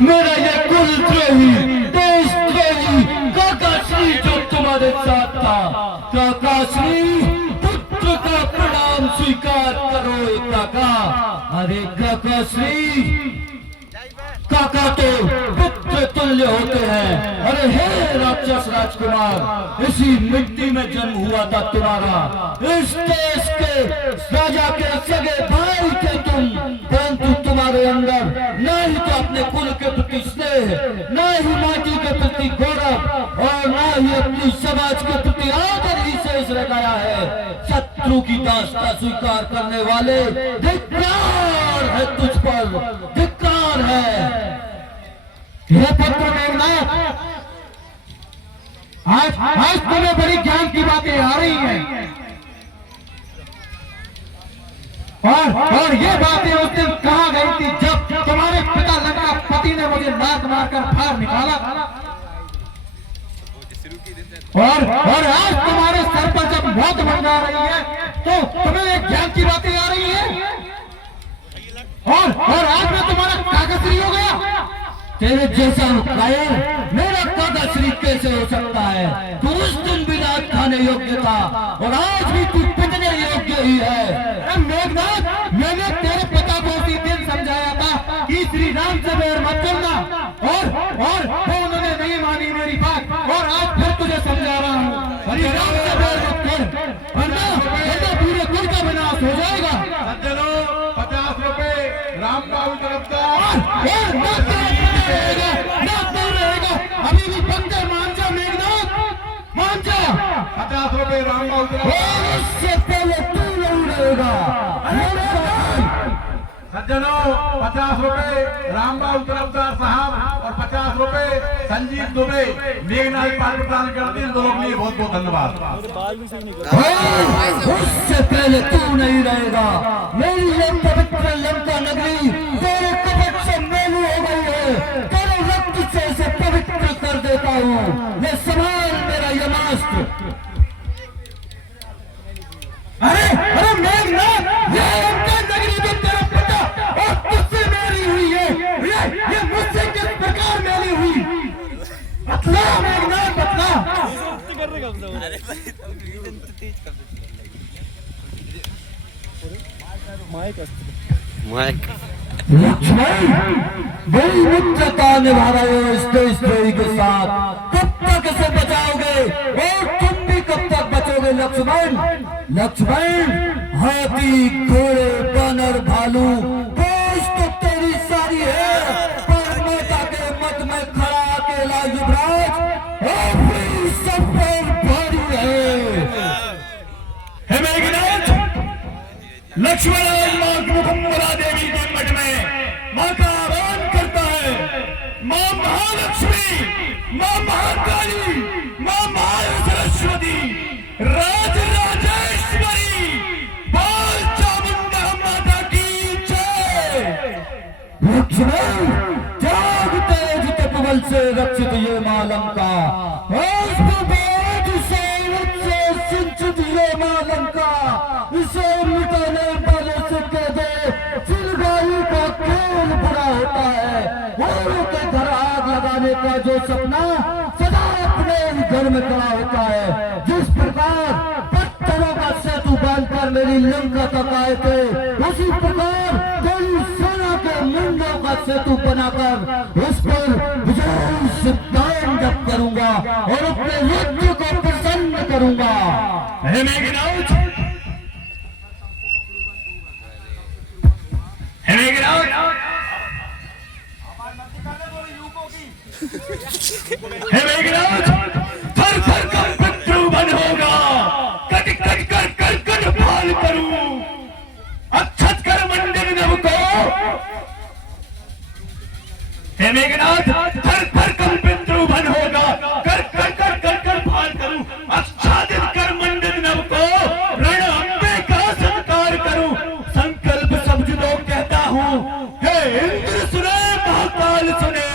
मेरा ये कुलद्रोही देशद्रोही काका श्री जो तुम्हारे साथ था, काका श्री पुत्र का प्रणाम स्वीकार करो काका। अरे काका श्री, काका तो पुत्र तुल्य होते हैं। अरे हे राक्षस राजकुमार, इसी मिट्टी में जन्म हुआ था तुम्हारा, इस देश के राजा के सगे भाई थे तुम, परंतु तुम्हारे अंदर न ही तो अपने कुल के प्रति स्नेह, न ही माटी के प्रति गौरव और न ही अपनी समाज के प्रति आदर ही शेष रह गया है। शत्रु की दास्ता स्वीकार करने वाले, धिक्कार है तुझ पर, धिक्कार है। हे पुत्र मेघनाथ, आज तुम्हें बड़ी ज्ञान की बातें आ रही हैं, और ये बातें उस दिन कहा गई थी जब तुम्हारे पिता लंकापति ने मुझे लात मारकर बाहर निकाला, और आज तुम्हारे सर पर जब मौत मंडरा रही है तो तुम्हें एक ज्ञान की बातें आ रही है, और आज मैं तुम्हारा कागजरी हो गया। तेरे जैसा कायर मेरा काका श्री कैसे हो सकता है? तू उस दिन भी राज खाने योग्य था और आज भी तू पिटने योग्य ही है। मेघनाथ, मैंने तेरे पिता को उसी दिन समझाया था कि श्री राम से बैर मत करना, और वो उन्होंने नहीं मानी मेरी बात, और आज फिर तुझे समझा रहा हूँ, श्री राम से बैर मत कर, वरना पूरे कुल का विनाश हो जाएगा। सज्जनों, 50 रुपए राम बाबू तरफ का। रहेगा, अभी भी पक्के मान जा मेघनाथ, मान जा। 50 रुपए राम बाबू तरफ। इससे पहले तू नहीं रहेगा। सज्जनों, 50 रुपए राम बाबू तरफदार साहब और 50 रुपए संजीव दुबे मेघनाथ पाल प्रदान करते हैं। दोनों के लिए बहुत बहुत धन्यवाद। उससे पहले तू नहीं रहेगा। मेरी ये पवित्र लंका नगरी तेरे कपट से मैली हो गई है, तेरे रक्त से इसे पवित्र कर देता हूँ। मैं समान मेरा यमास्त्र। अरे मेघनाथ, ये लंका नगरी तो तेरा पिता और तुझसे मेली हुई है, ये मुझसे किस प्रकार मेली हुई? बतला मेघनाथ, बतला। लक्ष्मण, बड़ी मित्रता निभा रहे हो इस देशद्रोही के साथ, कब तक इसे बचाओगे और तुम भी कब तक बचोगे लक्ष्मण? लक्ष्मण, हाथी घोड़े बानर भालू देश तो तेरी सारी है, पर माता के मत में खड़ा अकेला युवराज अभी सब पर भारी है। मेघनाथ, लक्ष्मण मां मुकुंबला देवी के मठ में मां का आह्वान करता है। मां महालक्ष्मी, मां महाकाली, मां महासरस्वती, राज राजेश्वरी, बाल चामुंडा माता की जय। लक्ष्मण, जाग तेज तपबल से रक्षित ये मां लंका, सिंचित ये मां लंका, इसे मिटाने वाले से कह दे चिलगाई का खेल बुरा होता है। औरों के घर आग लगाने का जो सपना सदा अपने ही घर में खड़ा होता है। जिस प्रकार पत्थरों का सेतु बांधकर मेरी लंका तक आए थे, उसी प्रकार तेरी सेना के मुंडों का सेतु बनाकर उस पर विजय सिद्धांत जप करूंगा और अपने युद्ध को प्रसन्न करूंगा। मेघनाथ, थर थर का पितृ बन होगा, कट कट कर कर कर भाल करूं, अक्षत कर मंदिर नव को। हे मेघनाथ, थर थर का पितृ बन होगा, कर कर कर कर कर भाल करूं, आच्छादित कर मंदिर नव को, रण अम्बे का सत्कार करूं, संकल्प सब जुदो कहता हूं। हे इंद्र सुने, महाकाल सुने,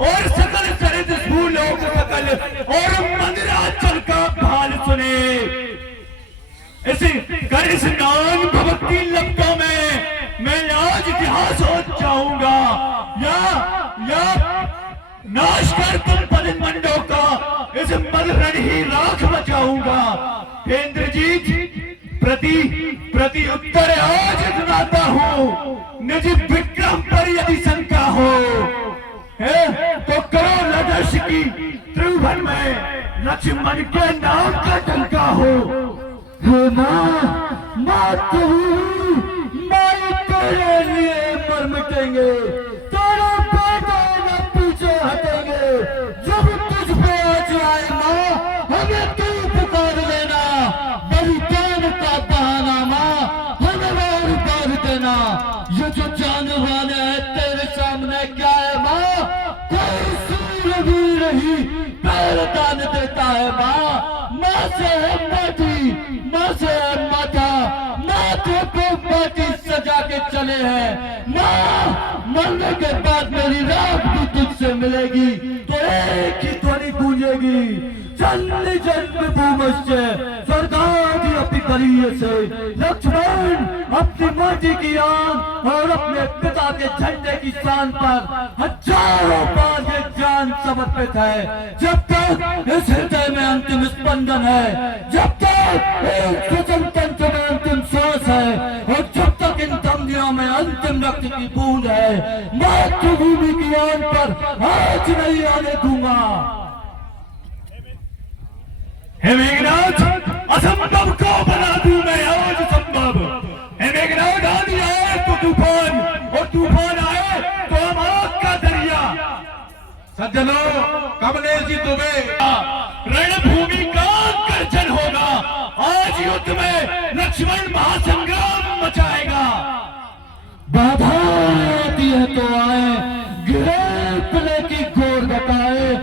और सकल सरित भूलोक सकल, और मंदिराचल का भाल सुने। इसी कर स्नान भक्ति लपटों में मैं आज इतिहास हो जाऊंगा, या या नाश कर तुम पदिमंडों का, इस मदरण ही राख बचाऊंगा। इंद्रजीत प्रति उत्तर आज सुनाता हूँ, निज विक्रम पर यदि शंका हो तो करो लदर्श की त्रिभुवन में लक्ष्मण के नाम का टंका हो। माँ तेरे लिए मर मिटेंगे, तेरे बेटे न पीछे हटेंगे। जब तुझ पे आज आए माँ, हमें तू पुकार लेना, बलिदान का बहाना माँ, हमें और उतार देना। ये जो जानवर है तेरे सामने क्या है माँ, कोई सूरवीर ही पैर दान देता है माँ। माँ से है माटी, माँ से है माथा, माथे को माटी सजा के चले हैं माँ। मरने के बाद मेरी राख भी तुझसे मिलेगी, तो एक ही ध्वनि गूंजेगी, जन्म जन्म भूमस्य स्वर्गादि अपनी करिए से। लक्ष्मण अपनी माटी की आन और अपने पिता के झंडे की शान पर हजारों बार ये जान समर्पित है। जब तक इस हृदय में अंतिम स्पंदन है, जब तक एक स्वतंत्र में अंतिम श्वास है, और जब तक इन धमनियों में अंतिम रक्त की बूंद है, मातृभूमि की आन पर आज नहीं आने दूंगा। हे मेघनाथ, असंभव को बना दूं मैं आज संभव। हे मेघनाथ, आंधी आए तो तूफान, और तूफान आए तो हम आग का दरिया। सज्जनों, कमलेश जी दुबे, रणभूमि का गर्जन होगा, आज युद्ध में लक्ष्मण महासंग्राम मचाएगा। बाधा आती है तो आए, गिरे पिले की गोर बताए,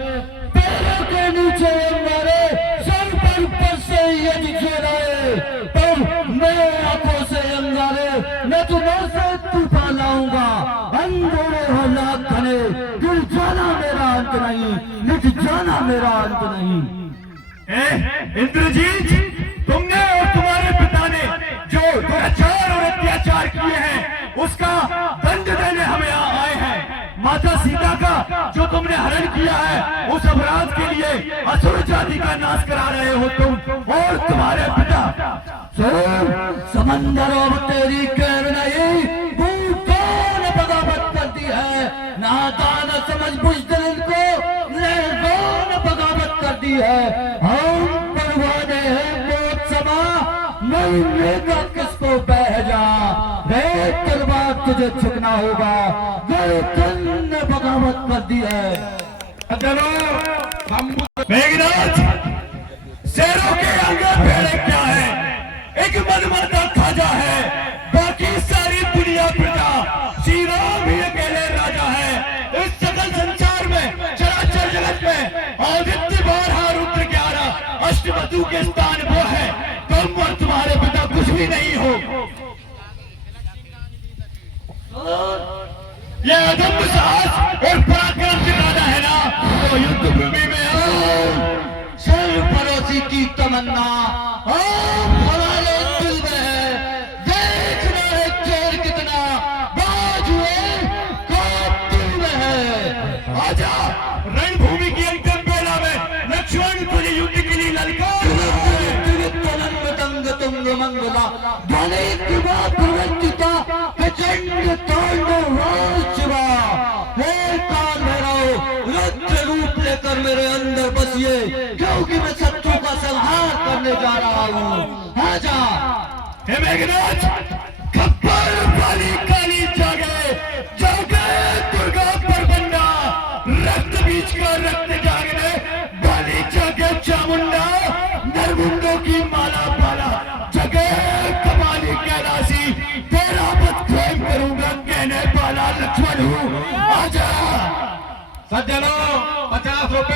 पैरों के नीचे मारे, सर पर ऊपर से यदि चेराए, पर मैं आंखों से अंगारे, मैं तुम्हें से तूफान लाऊंगा। अंधेरे हो लाख घने, गिर जाना मेरा अंत नहीं, मिट जाना मेरा अंत नहीं। इंद्रजीत, तुमने और तुम्हारे पिता ने जो दुराचार और अत्याचार किए हैं, उसका दंड देने हम यहाँ आए हैं। माता सीता का जो तुमने हरण किया है, उस अपराध के लिए असुर जाति का नाश करा रहे हो तुम और तुम्हारे पिता। समंदर अब तेरी कहर नहीं, भूतों ने बगावत कर दी है। नादान समझ बुज़दिल को लेगों ने बगावत कर दी है। हम परवाने हैं मौत समा, नहीं लेगा किसको बह जा। रे तलवार तुझे झुकना होगा, गर्दन ने बगावत कर दी है। मेघनाथ, शेरों के आगे भेड़े क्या है, एक मनमाना खाजा है, बाकी सारी दुनिया प्रजा। श्री राम ही अकेले राजा है इस सकल संसार में, चराचर जगत में। आदित्य 12 रुद्र 11 अष्टवसु के स्थान वो है, तुम और तुम्हारे पिता कुछ भी नहीं हो। ये अदम्य साहस और पराक्रम दिखाना है ना, तो युद्ध भूमि में आओ। सर्व पड़ोसी की तमन्ना हमारे दिल में है, देखना है चोर कितना बाजुए कातिल में है। आजा, रणभूमि की अंतिम बेला में लक्ष्मण तुझे युद्ध के लिए ललकार तुंग मंगला ध्वनि दिवा प्रवृत्तिता प्रचंड तांडव शिवा। हे काल भैरव, रुद्र रूप लेकर मेरे अंदर बसिए, क्योंकि मैं शत्रु का संहार करने जा रहा हूँ। आजा। हे मेघनाथ, खप्पर वाली काली जागे, जागे दुर्गा परबंडा, रक्त बीच का रक्त जागने वाली जागे चामुंडा, नरमुंडों की माला पाला जगे कमाली कैलाशी, तेरा पद प्रेम करूंगा कहने वाला लक्ष्मण हूँ। आजा। सज्जनों, 50 रुपए